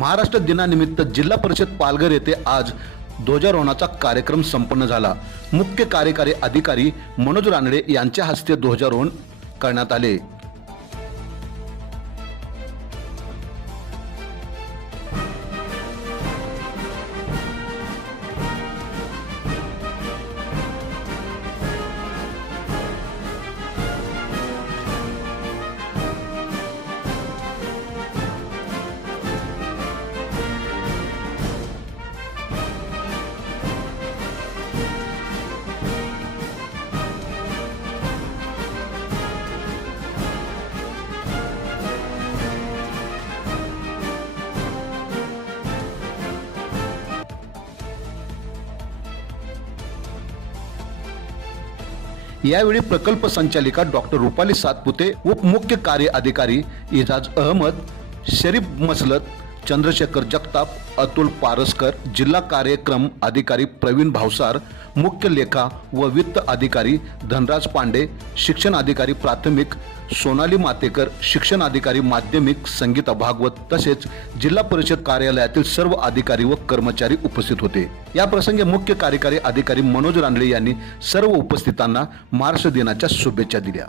महाराष्ट्र दिनानिमित्त जिल्हा परिषद पालघर येथे आज ध्वजारोहणाचा कार्यक्रम संपन्न झाला. मुख्य कार्यकारी अधिकारी मनोज रानडे यांच्या हस्ते ध्वजारोहण करण्यात आले. यावेळी प्रकल्प संचालिका डॉक्टर रुपाली सातपुते उपमुख्य कार्य अधिकारी इजाज अहमद शरीफ मसलत चंद्रशेखर जगताप अतुल पारसकर जिल्हा कार्यक्रम अधिकारी प्रवीण भावसार मुख्य लेखा व वित्त अधिकारी धनराज पांडे शिक्षण अधिकारी प्राथमिक सोनाली मातेकर शिक्षण अधिकारी माध्यमिक संगीता भागवत तसेच जिल्हा परिषद कार्यालयातील सर्व अधिकारी व कर्मचारी उपस्थित होते. या प्रसंगी मुख्य कार्यकारी अधिकारी मनोज रानडे यांनी सर्व उपस्थितांना महाराष्ट्र दिनाच्या शुभेच्छा दिल्या.